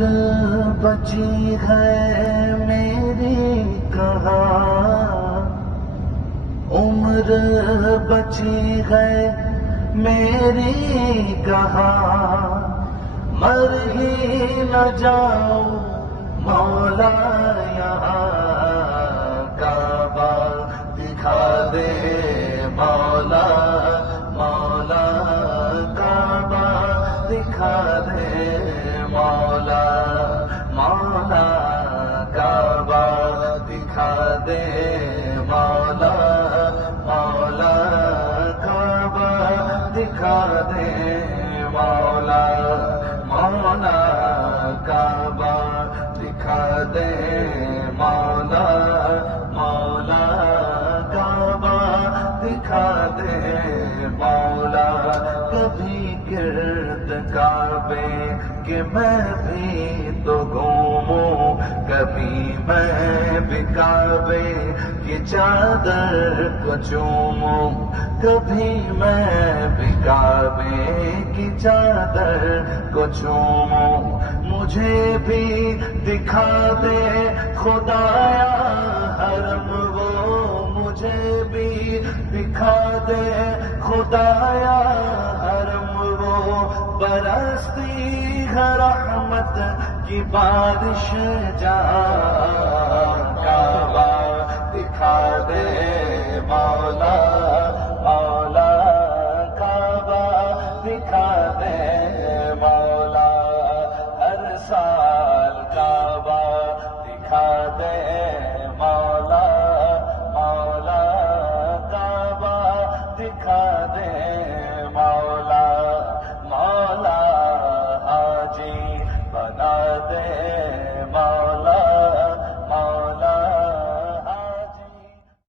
عمر بچی ہے میری کہاں، عمر بچی ہے میری کہاں، مر ہی نہ جاؤں مولا یہاں، کعبہ دکھا دے مولا، مولا کعبہ دکھا دے مولا، مولا کعبہ دکھا دے مولا، مولا کعبہ دکھا دے مولا، مولا کعبہ دکھا دے مولا، مولا کعبہ دکھا دے مولا۔ کبھی گرد کعبے کہ میں بھی تو گھوموں، کبھی میں بھی کعبے کی چادر کو چوموں، کبھی میں بھی کعبے کی چادر کو چوموں، مجھے بھی دکھا دے خدایا حرم وہ، مجھے بھی دکھا دے خدایا حرم وہ، برستی ہے رحمت کی بارش جہاں، کعبہ دکھا دے مولا، مولا کعبہ دکھا دے مولا، ہر سال کعبہ دکھا دے مولا، مولا کعبہ دکھا دے مولا، مولا حاجی بنا دے مولا۔